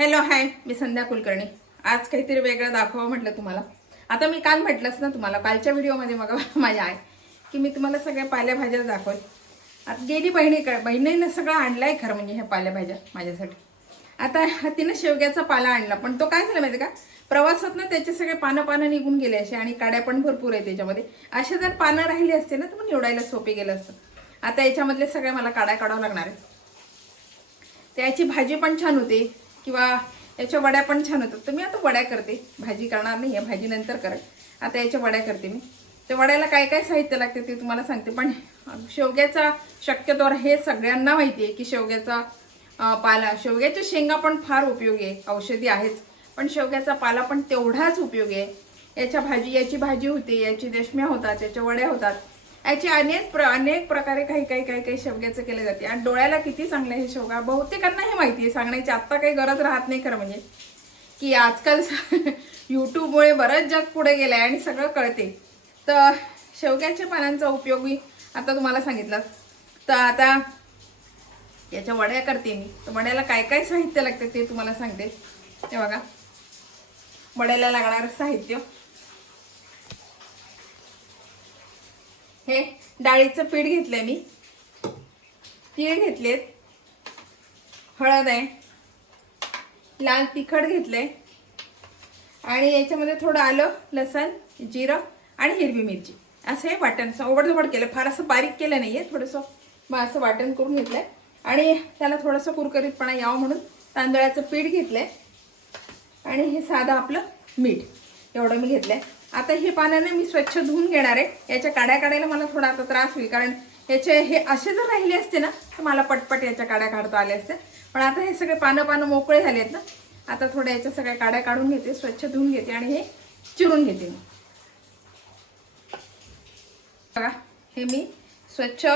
Hello hi, मी संध्या कुलकर्णी। आज काहीतरी वेगळं दाखवा म्हटलं तुम्हाला। आता मी काल म्हटलंच ना तुम्हाला, कालच्या व्हिडिओमध्ये मग माझ्या आहे की मी तुम्हाला सगळ्या पालेभाज्या दाखवल। आता गेली बहिणीने सगळं आणलंय खरं म्हणजे ह्या पालेभाज्या माझ्यासाठी। आता तिने शेवग्याचा पाला आणला, पण तो काय झाला माहिती का, प्रवासात ना त्याचे सगळे पानं निघून गेले असे, आणि काड्या पण भरपूर आहे त्याच्यामध्ये। अशा जर पानं राहिली असते ना तर मग निवडायला सोपे गेलं असतं। आता याच्यामधले सगळे मला काड्या काढावं लागणार आहे। त्याची भाजी पण छान होते किंवा याच्या वड्या पण छान होतात। तर मी आता वड्या करते, भाजी करणार नाही आहे, भाजी नंतर करेल। आता याच्या वड्या करते मी। त्या वड्याला काय काय साहित्य लागते ते तुम्हाला सांगते। पण शेवग्याचा शक्यतो हे सगळ्यांना माहिती आहे की शेवग्याचा पाला, शेवग्याच्या शेंगा पण फार उपयोगी आहे, औषधी आहेच, पण शेवग्याचा पाला पण तेवढाच उपयोगी आहे। याची भाजी होते, याची दशम्या होतात, याच्या वड्या होतात, याचे अनेक प्रकारे काही शेवग्याचं केले जाते। आणि डोळ्याला किती चांगलं हे शेवगा, बहुतेकांना हे माहिती आहे, सांगण्याची आता काही गरज राहत नाही खरं म्हणजे, की आजकाल यूट्यूबमुळे बरंच जग पुढे गेलंय आणि सगळं कळते। तर शेवग्याच्या पानांचा उपयोग मी आता तुम्हाला सांगितलं। तर आता याच्या वड्या करते मी। तर वड्याला काय काय साहित्य लागते ते तुम्हाला सांगते। ते बघा, वड्याला लागणारं साहित्य हे डाळीचं पीठ घेतलंय मी, तीळ घेतलेत, हळद आहे, लाल तिखट घेतलंय, आणि याच्यामध्ये थोडं आलं, लसण, जिरं आणि हिरवी मिरची असं वाटण ओबडधोबड केलं, फार असं बारीक केलं नाहीये, थोडंसं मग असं वाटण करून घेतलंय। आणि त्याला थोडंसं कुरकुरीतपणा यावं म्हणून तांदळाचं पीठ घेतलंय, आणि हे साधं आपलं मीठ एवढं मी घेतलंय। आता हे पानाने मी स्वच्छ धुवून घेणार आहे। याच्या काड्या काढायला मला थोडा आता त्रास होईल, कारण याचे हे असे जर राहिले असते ना तर मला पटपट याच्या काड्या काढता आल्या असत्या। पण आता हे सगळे पानं मोकळे झाले आहेत ना, आता थोड्या याच्या सगळ्या काड्या काढून घेते, स्वच्छ धुवून घेते आणि हे चिरून घेते मी। बघा, हे मी स्वच्छ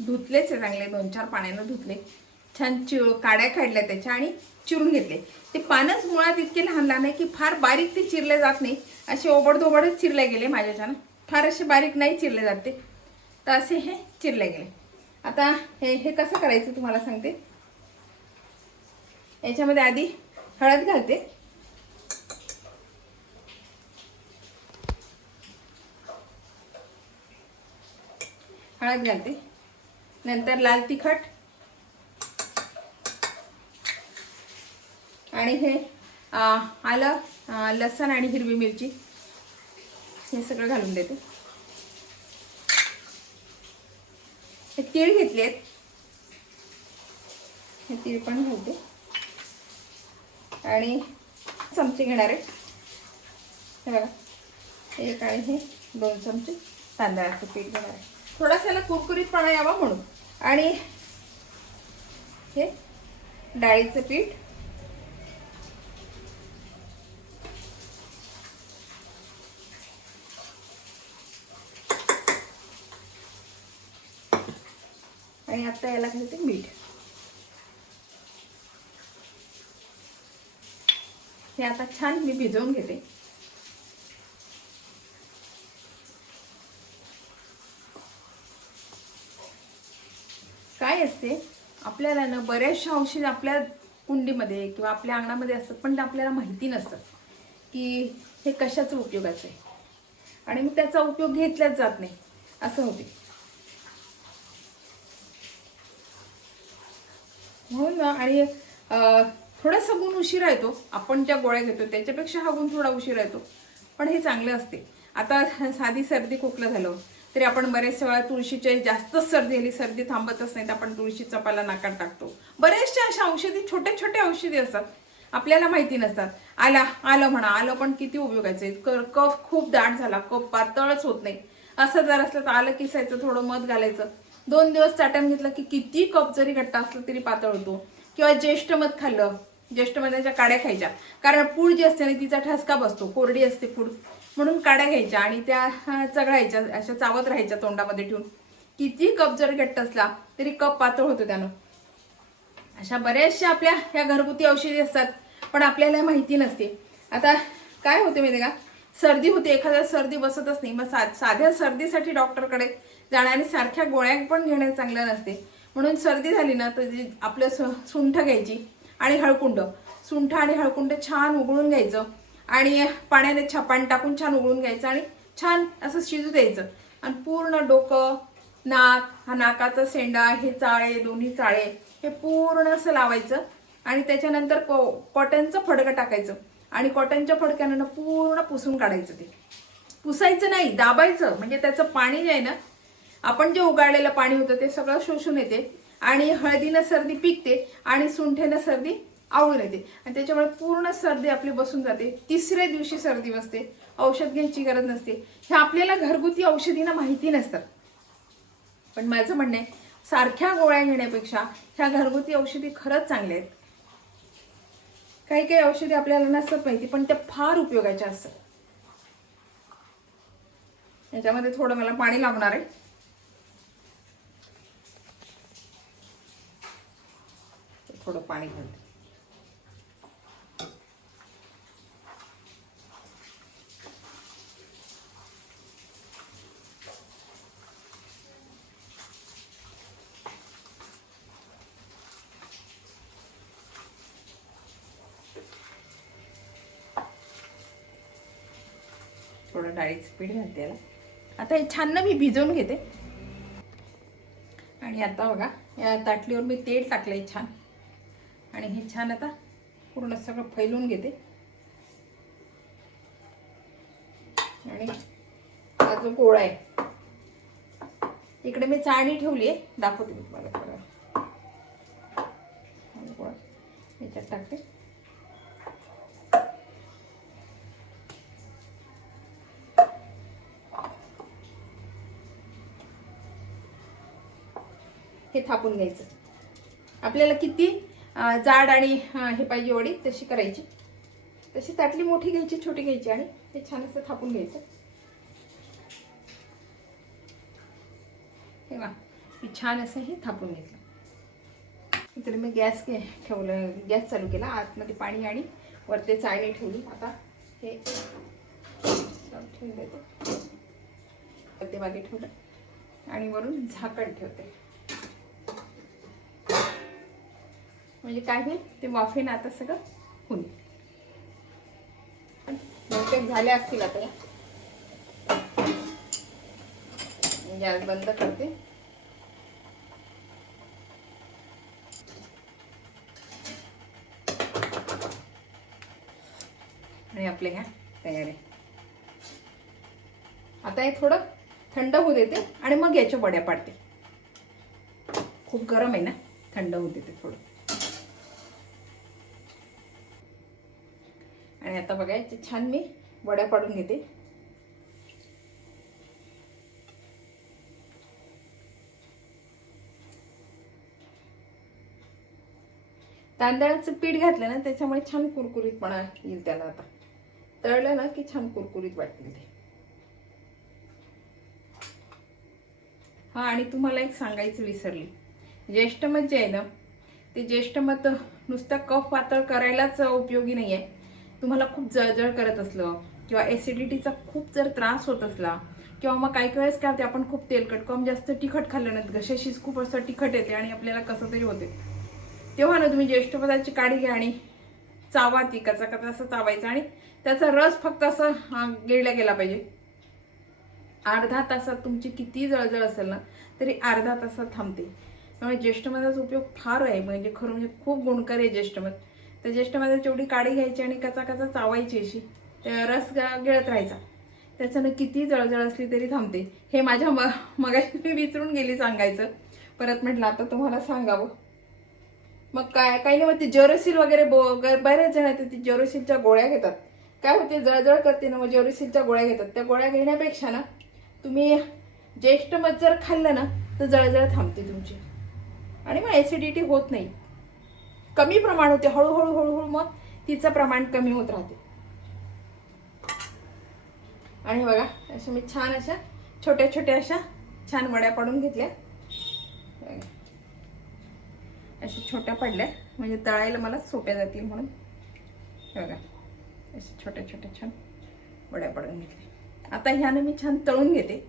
धुतलेच आहे, चांगले 2-4 पाण्यानं धुतले, छान काड्या काढल्या त्याच्या आणि चिरून घेतले। ते पानच मुळात इतके लहान आहे की फार बारीक ते चिरले जात नाही, असे ओबडधोबडच चिरले गेले माझ्याच्यानं, फार असे बारीक नाही चिरले जाते, तर असे हे चिरले गेले। आता हे कसं करायचं तुम्हाला सांगते। याच्यामध्ये आधी हळद घालते, नंतर लाल तिखट, आणि हे आलं, लसण आणि हिरवी मिरची हे सगळं घालून देते। हे तीळ घेतलेत, हे तीळ पण घालते, आणि चमचे घेणार आहे, हे बघा, एक आणि हे 2 चमचे तांदळाचं पीठ घेणार आहे, थोडासा कुरकुरीतपणा यावा म्हणून। आणि हे डाळीचं पीठ, आणि आता याला घालते मीठ। हे आता छान मी भिजवून घेते। काय असते, आपल्याला ना बऱ्याचशा औषध आपल्या कुंडीमध्ये किंवा आपल्या अंगणामध्ये असतात, पण ते आपल्याला माहिती नसतात की हे कशाचं उपयोगाचं आहे, आणि मग त्याचा उपयोग घेतलाच जात नाही, असं होते। म्हणून ना, आणि थोडासा गुण उशिरा येतो, आपण ज्या गोळ्या घेतो त्याच्यापेक्षा हा गुण थोडा उशिरा येतो, पण हे चांगले असते। आता साधी सर्दी खोकला झालं तरी आपण बरेचशा वेळा तुळशीचे, जास्तच सर्दी आली, सर्दी थांबतच नाही तर आपण तुळशीचा पाला नाकात टाकतो। बरेचशा अशा औषधी, छोटे औषधी असतात, आपल्याला माहिती नसतात। आलं म्हणा, आलं पण किती उपयोगाचं आहे। कफ खूप दाट झाला, कफ पातळच होत नाही, असं जर असलं तर आलं किसायचं, थोडं मध घालायचं, 2 दिवस चाटण घेतलं की किती कफ जरी घट्ट असलं तरी पातळ होतो। किंवा ज्येष्ठ मध खाल्लं, ज्येष्ठ मधाच्या काड्या खायच्या, कारण पूड जी असते ना तिचा ठसका बसतो, कोरडी असते पूड, म्हणून काड्या घ्यायच्या आणि त्या चघळायच्या, अशा चावत राहायच्या तोंडामध्ये ठेवून। किती कफ जरी घट्ट असला तरी कफ पातळ होतो त्यानं। अशा बऱ्याचशा आपल्या ह्या घरगुती औषधी असतात, पण आपल्याला माहिती नसते। आता काय होते माहिती का, सर्दी होते, एखाद्या सर्दी बसतच नाही, मग साध्या सर्दीसाठी डॉक्टरकडे जाणं आणि सारख्या गोळ्या पण घेणं चांगलं नसते। म्हणून सर्दी झाली ना तर आपलं सुंठ घ्यायची आणि हळकुंड, सुंठ आणि हळकुंड छान उघळून घ्यायचं आणि पाण्याने पाणी टाकून छान उघळून घ्यायचं आणि छान असं शिजू द्यायचं. आणि पूर्ण डोकं, नाक, हा नाकाचा शेंडा, हे चाळे, दोन्ही चाळे हे पूर्ण असं लावायचं. आणि त्याच्यानंतर कॉटनचं फडकं टाकायचं आणि कॉटनच्या फडक्यानं पूर्ण पुसून काढायचं. ते पुसायचं नाही, दाबायचं. म्हणजे त्याचं पाणी जे आहे ना, आपण जे उगाळलेलं पाणी होतं ते सगळं शोषून येते आणि हळदीनं सर्दी पिकते आणि सुंठेनं सर्दी आवळून येते आणि त्याच्यामुळे पूर्ण सर्दी आपली बसून जाते. तिसऱ्या दिवशी सर्दी बसते, औषध घ्यायची गरज नसते. हे आपल्याला घरगुती औषधींना माहिती नसतात. पण माझं म्हणणं आहे, सारख्या गोळ्या घेण्यापेक्षा ह्या घरगुती औषधी खरंच चांगल्या आहेत. काही काही औषधी आपल्याला नसतात माहिती, पण त्या फार उपयोगाच्या असतात. याच्यामध्ये थोडं मला पाणी लागणार आहे. थोडं पाणी घालते. थोडं डाळीचं पीठ घालते याला. आता हे छान ना मी भिजवून घेते. आणि आता बघा, या ताटलीवर मी तेल टाकलंय छान आणि हे छान आता पूर्ण सगळं फैलून घेते. आणि हा जो गोळा आहे, इकडे मी चाळणी ठेवली आहे, दाखवते मी तुम्हाला. बघा, गोळा याच्यात टाकते. हे थापून घ्यायचं. आपल्याला किती जाड आणि हे पाहिजे वडी तशी करायची. तशी ताटली मोठी घ्यायची, छोटी घ्यायची आणि हे छान असं थापून घ्यायचं. हे बघा, मी छान असं हे थापून घेतलं. इकडे मी गॅस ठेवलं, गॅस चालू केला. आतमध्ये पाणी आणि वरती चाळणी ठेवली. आता हे ठेवून देते, वरती मागे ठेवलं आणि वरून झाकण ठेवते. म्हणजे काय होईल, ते वाफेनं आता सगळं होईल. बहुतेक झाले असतील आता. गॅस बंद करते. आणि आपले ह्या तयार आहे. आता हे थोडं थंड होऊ देते आणि मग याच्या वड्या पाडते. खूप गरम आहे ना, थंड होऊ देते थोडं. आणि आता बघा, याचे छान मी वड्या पाडून घेते. तांदळाचं पीठ घातलं ना, त्याच्यामुळे छान कुरकुरीतपणा येईल त्याला. आता तळलं ना की छान कुरकुरीत वाटतील ते. हा, आणि तुम्हाला एक सांगायचं विसरली, ज्येष्ठमध जे आहे ना, ते ज्येष्ठमध नुसतं कफ पातळ करायलाच उपयोगी नाही आहे. तुम्हाला खूप जळजळ करत असलं किंवा ॲसिडिटीचा खूप जर त्रास होत असला किंवा मग काही वेळेस काय होते, आपण खूप तेलकट कम जास्त तिखट खाल्लं ना, घशाशीच खूप असं तिखट येते आणि आपल्याला कसं तरी होते, तेव्हा ना तुम्ही ज्येष्ठमधाची काडी घ्या आणि चावा. ती कचा कचा असं चावायचं आणि त्याचा रस फक्त असं गिळला गेला पाहिजे. अर्धा तासात तुमची किती जळजळ असेल ना, तरी अर्धा तासात थांबते. त्यामुळे ज्येष्ठमधाचा उपयोग फार आहे. म्हणजे खरं म्हणजे खूप गुणकारी आहे ज्येष्ठमध. तर ज्येष्ठमधाची एवढी काडी घ्यायची आणि कचा कचा चावायची, अशी त्या रस गिळत राहायचा. त्याच्यानं किती जळजळ असली तरी थांबते. हे माझ्या मगाशी मी विसरून गेली सांगायचं, परत म्हटलं आता तुम्हाला सांगावं. मग काय काही नाही, मग ते जेरोसिल वगैरे बरेच जण आहेत, ते जेरोसिलच्या गोळ्या घेतात. काय होते, जळजळ करते ना, मग जेरोसिलच्या गोळ्या घेतात. त्या गोळ्या घेण्यापेक्षा ना, तुम्ही ज्येष्ठमध जर खाल्लं ना, तर जळजळ थांबते तुमची आणि मग ॲसिडिटी होत नाही. कमी प्रमाण होते, हळूहळू हळूहळू मग तिचं प्रमाण कमी होत राहते. आणि बघा, अशा मी छान अशा छोट्या छोट्या अशा छान वड्या पाडून घेतल्या. अशा छोट्या पडल्या म्हणजे तळायला मला सोप्या जातील म्हणून. बघा, अशा छोट्या छोट्या छान वड्या पाडून घेतल्या. आता ह्याने मी छान तळून घेते.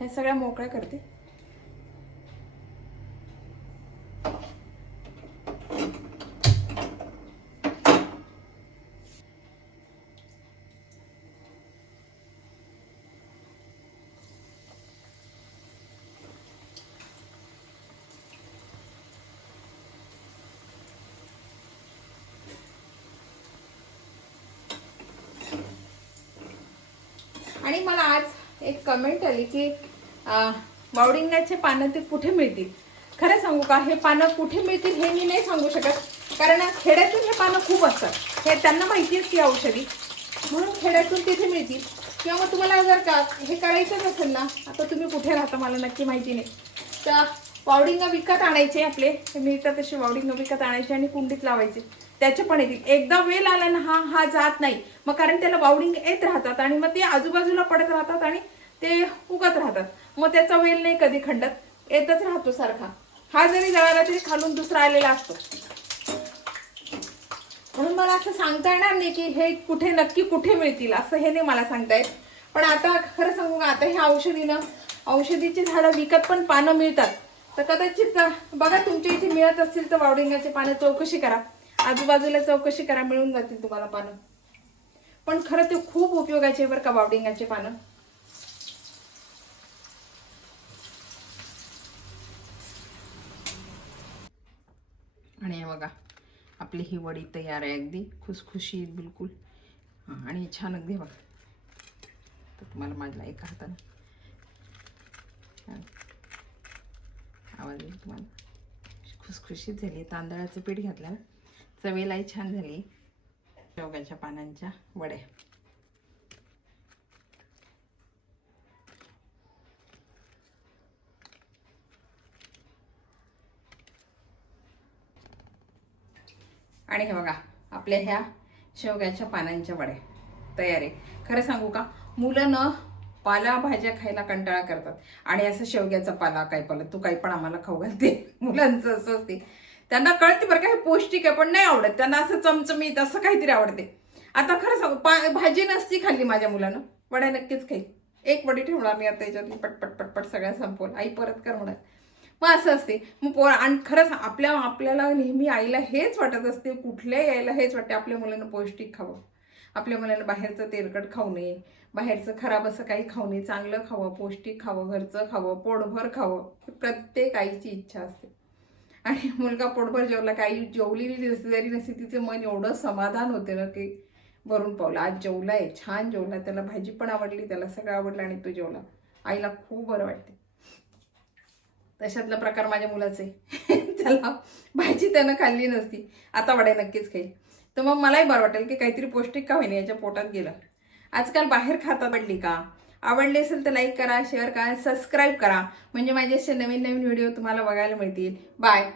हे सगळ्या मोकळ्या करते. आणि मला आज एक कमेंट आली की बावडिंगाचे पानं ते कुठे मिळतील. खरं सांगू का, हे पानं कुठे मिळतील हे मी नाही सांगू शकत, कारण खेड्यातून हे पानं खूप असतात. हे त्यांना माहिती असते औषधी, म्हणून खेड्यातून तिथे मिळतील. किंवा मग तुम्हाला जर का हे करायचंच असेल ना, आता तुम्ही कुठे राहता मला नक्की माहिती नाही, तर बावडिंगा विकत आणायचे, आपले मिळतात तसे बावडिंगा विकत आणायचे आणि कुंडीत लावायचे, त्याचे पण येतील. एकदा वेल आला ना हा जात नाही मग, कारण त्याला बावडिंग येत राहतात आणि मग ते आजूबाजूला पडत राहतात आणि ते उगत राहतात. मग त्याचा वेल नाही कधी खंडत, येतच राहतो सारखा. हा जरी जळाला तरी खालून दुसरा आलेला असतो. म्हणून मला असं सांगता येणार नाही की हे कुठे नक्की कुठे मिळतील, असं हे नाही मला सांगता येत. पण आता खरं सांगू का, आता ह्या औषधीची झाडं विकत पण पानं मिळतात. तर कदाचित बघा तुमच्या इथे मिळत असतील तर बावडिंगाचे पानं चौकशी करा, आजूबाजूला चौकशी करा, मिळून जातील तुम्हाला पानं. पण खरं ते खूप उपयोगाचे बरं का बावडिंगाचे पानं. आणि हे बघा आपली ही वडी तयार आहे, अगदी खुसखुशीत बिलकुल. आणि छान अगदी बघा, तर तुम्हाला माझ्या एका हाताने आवाज येईल तुम्हाला. खुसखुशीत झाली, तांदळाचं पीठ घातलं, चवेलाही छान झाली. शेवग्याच्या पानांच्या वड्या. आणि हे बघा आपल्या ह्या शेवग्याच्या पानांच्या वड्या तयार आहे. खरं सांगू का, मुलं न पालेभाज्या खायला कंटाळा करतात आणि असं शेवग्याचा पाला काय पाला तू काही पण आम्हाला खाऊ घालते. मुलांचं असं असते, त्यांना कळते बरं का हे पौष्टिक आहे, पण नाही आवडत त्यांना. असं चमचमीत असं काहीतरी आवडते. आता खरं सांगू, भाजी नसती खाल्ली माझ्या मुलानं, वड्या नक्कीच खाईल. एक वडी ठेवणार मी आता याच्यातली, पटपट पटपट सगळ्या संपवून, आई परत कर म्हणत. मग असं असते मग आणि खरंच आपल्याला नेहमी आईला हेच वाटत असते, कुठल्याही आईला हेच वाटते आपल्या मुलांना पौष्टिक खावं, आपल्या मुलांना बाहेरचं तेलकट खाऊ नये, बाहेरचं खराब असं काही खाऊ नये, चांगलं खावं, पौष्टिक खावं, घरचं खावं, पोटभर खावं, प्रत्येक आईची इच्छा असते. आणि मुलगा पोटभर जेवला, काही जेवलेली जरी नसते तिचं मन एवढं समाधान होते ना की भरून पावलं. आज जेवलाय, छान जेवला, त्याला भाजी पण आवडली, त्याला सगळं आवडलं आणि तो जेवला, आईला खूप बरं वाटते. तशातला प्रकार माझ्या मुलाचे. त्याला भाजी त्यानं खाल्ली नसती, आता वड्या नक्कीच खाईल. तर मग मलाही बरं वाटेल की काहीतरी पौष्टिक का होईना याच्या पोटात गेलं. आजकाल बाहेर खाता आवडली का, आवडली असेल तर लाईक करा, शेअर करा, सबस्क्राईब करा, म्हणजे माझे असे नवीन नवीन व्हिडिओ तुम्हाला बघायला मिळतील. बाय.